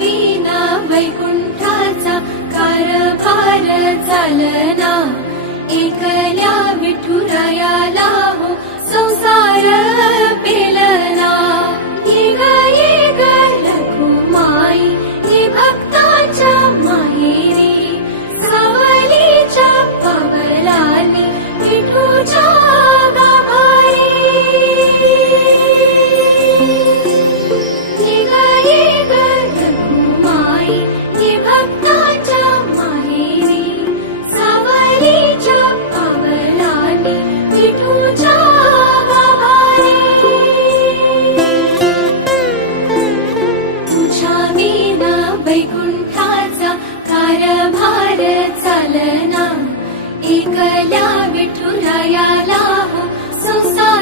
विना वैकुंठाचा कारभार चालना, एकल्या विठुरायाला हो संसार पेलना। ये ग रखुमाई हे भक्ताच्या माहेरी, सावलीच्या पवलाली विठूच्या गाभारी। ये ग रखुमाई हे भक्ताच्या माहेरी, सावलीच्या पवलाली विठूच्या गाभारी। तुझ्या विना वैकुंठाचा कारभार चालना, एकल्या विठुरायाला हो संसार